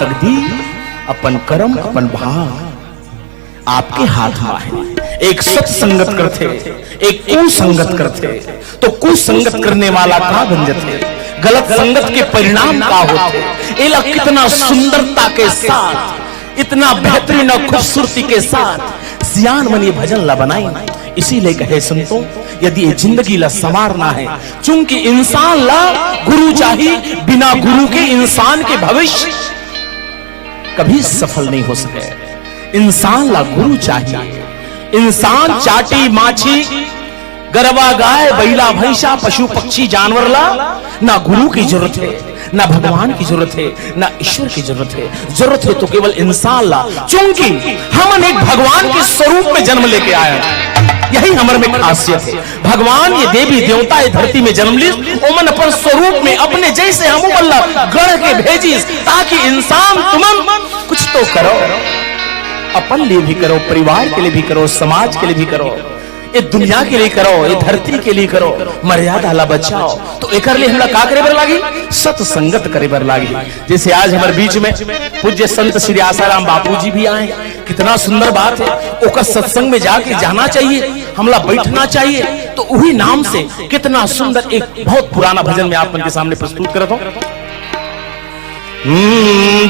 तकदीर, अपन कर्म, अपन भाग आपके हाथ में है। एक सत्संगत करते, एक कुसंगत करते, तो कुसंगत करने वाला का बन जाते, गलत संगत के परिणाम का होते। एला कितना सुंदरता के साथ, इतना बेहतरीन और खूबसूरती के साथ सियान मन ये भजन ला बनाई। इसीलिए कहे संतों, यदि ये जिंदगी ला संवारना है, चूंकि इंसान ला गुरु चाहिए, बिना गुरु के इंसान के भविष्य कभी सफल नहीं हो सके। इंसान ला गुरु चाहिए। इंसान चाटी माछी गरवा गाय बैला भैंसा पशु पक्षी जानवर ला ना गुरु की जरूरत है, ना भगवान की जरूरत है, ना ईश्वर की जरूरत है। जरूरत है तो केवल इंसान ला, चूंकि हम एक भगवान के स्वरूप में जन्म लेके आए, यही हमारे में खासियत है। भगवान ये देवी देवता ये धरती में जन्म ली, ओमन अपन स्वरूप में अपने जैसे हम गढ़ के भेजिस, ताकि इंसान तुम कुछ तो करो, अपन लिए भी करो, परिवार के लिए भी करो, समाज के लिए भी करो, ये दुनिया के लिए करो, ये धरती के लिए करो, मर्यादा ला बचाओ। तो एकर लिए हमरा का करे बर लागी? सत्संगत करे बर लागी। जैसे आज हमारे बीच में पूज्य संत श्री आसाराम बापू जी भी आए, कितना सुंदर बात है। ओकर सत्संग में जाके जाना चाहिए, हमला बैठना चाहिए। तो वही नाम से कितना सुंदर एक बहुत पुराना भजन में आप के सामने प्रस्तुत करता हूं।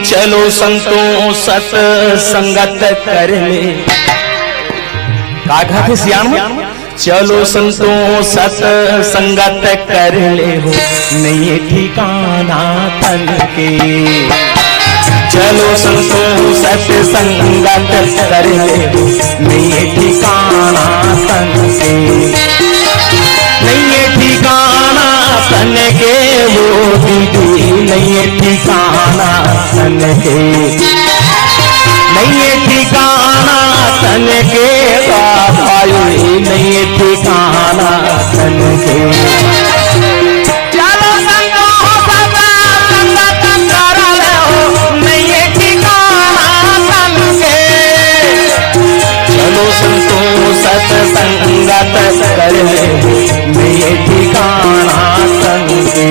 चलो संतों सत्संगत कर ले, का थे सियान में? चलो संतों सत्संगत कर ले हो, नहीं ठिकाना तन के। चलो संतों सत्संगत कर ले हो, नहीं ठिकाना तन के। नहीं ठिकाना तन के वो दीदी, नहीं ठिकाना तन के। नहीं ठिकाना तन के भाई, नहीं ठिकाना तन के। चलो संतों सत्संगत कर ले हो, नहीं ठिकाना तन के। चलो संतों सत्संगत कर ले हो, नहीं ठिकाना तन के।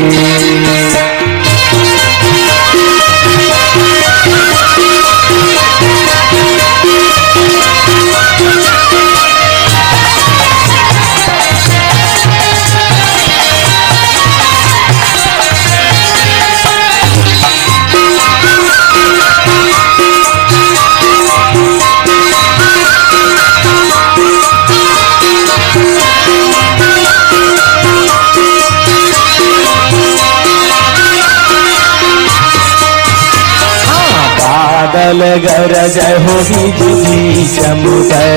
बादल गरज हो बिजली चमके,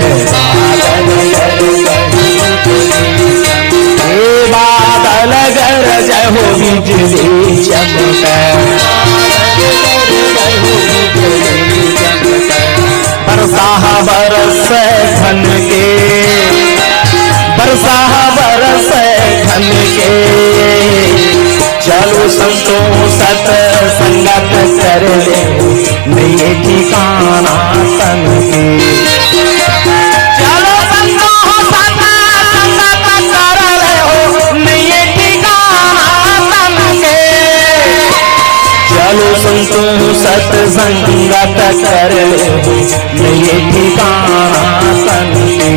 बादल गरज हो बिजली चमके। बरसा बरस घन के, बरसा बरस घन के। चलो संतों सत्संगत कर ले, नहीं ठिकाना तन के। चलो संतों सत्संगत कर ले हो, नहीं ठिकाना तन के। चलो संतों सत्संगत कर ले हो, नहीं ठिकाना तन के।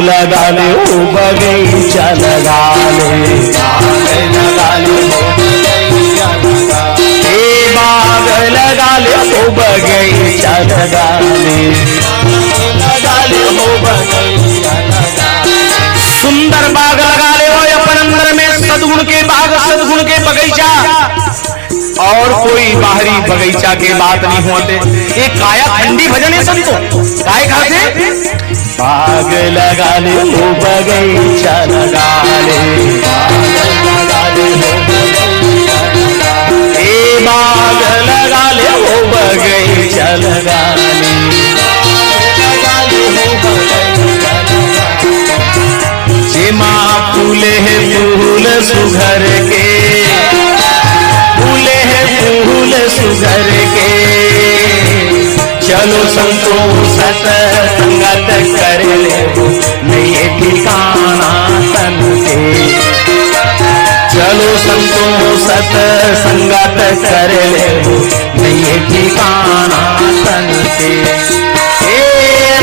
लगा ले ओ बगीचा लगा ले, लगा ले ओ बगीचा लगा ले, बाग लगा ले ओ बगीचा लगा ले, लगा ले ओ बगीचा लगा ले। सुंदर बाग लगा ले हो अपन अंदर में, सद्गुण के बाग, सद्गुण के बगीचा। और कोई बाहरी बगीचा के बात नहीं होते। एक काया खंडी भजन है संतो, काय खाते? बाग लगा ले ओ बगीचा लगा ले, बाग लगा ले ओ सुघर के, फूले हैं फूल सुघर के। चलो संतो सत संगत कर ले, नहीं ठिकाना तन के। चलो संतो सत संगत कर ले, नहीं ठिकाना तन के।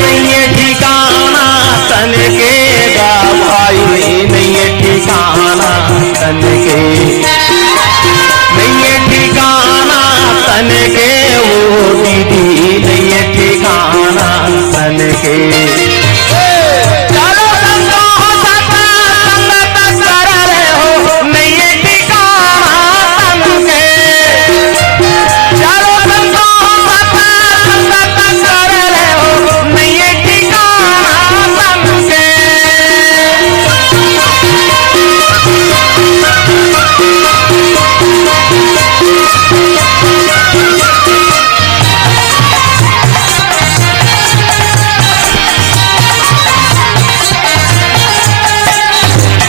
नहीं ठिकाना तन के गा भाई, नहीं ठिकाना तन के। नहीं ठिकाना तन के वो दीदी, नहीं ठिकाना तन के। चलो संतो सत संगत कर ले हो, नहीं ठिकाना तन के। चलो संतो सत संगत कर ले हो, नहीं ठिकाना तन के।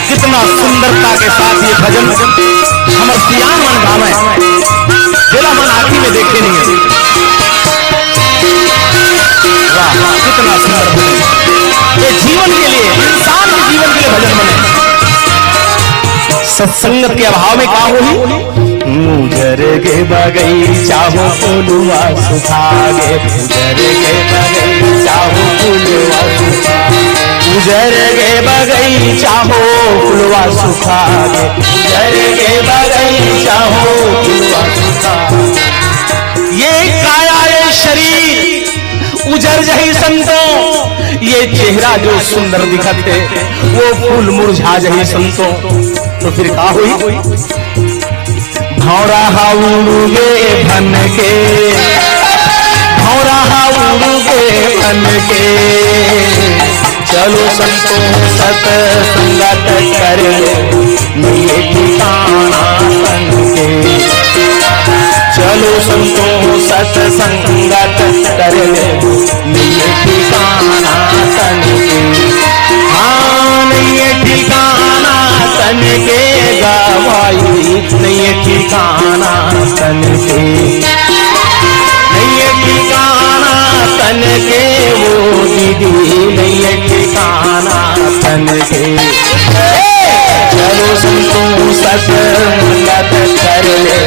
कितना सुंदरता के साथ ये भजन हमर सियान मन गावे, जेला मन आँखी में देखे नहीं है। वाह कितना सुंदर भजन, ये जीवन के लिए, इंसान के जीवन के लिए भजन बने। सत्संगत के अभाव में क्या हुई? उजर के बगीचा हो फूलवा सुखागे, उजर के बगीचा हो फूलवा सुखागे। उजर के बगीचा हो फूलवा सुखागे, उजर के बगीचा हो फूलवा सुखागे। ये काया ये शरीर उजर जही संतो, ये चेहरा जो सुंदर दिखते वो फूल मुरझा जही संतो। तो फिर क्या हुई? भौरा उड़ुगे भन के, भौरा उड़ुगे भन के। चलो संतो सत संगत कर ले, नहीं ठिकाना तन के। चलो संतो सत संगत कर ले, नहीं ठिकाना तन के। हाँ नहीं ठिकाना तन के गवाई, नहीं ठिकाना तन के। नहीं ठिकाना तन के वो दीदी, नहीं ठिकाना तन के। चलो संतो सत संगत कर ले,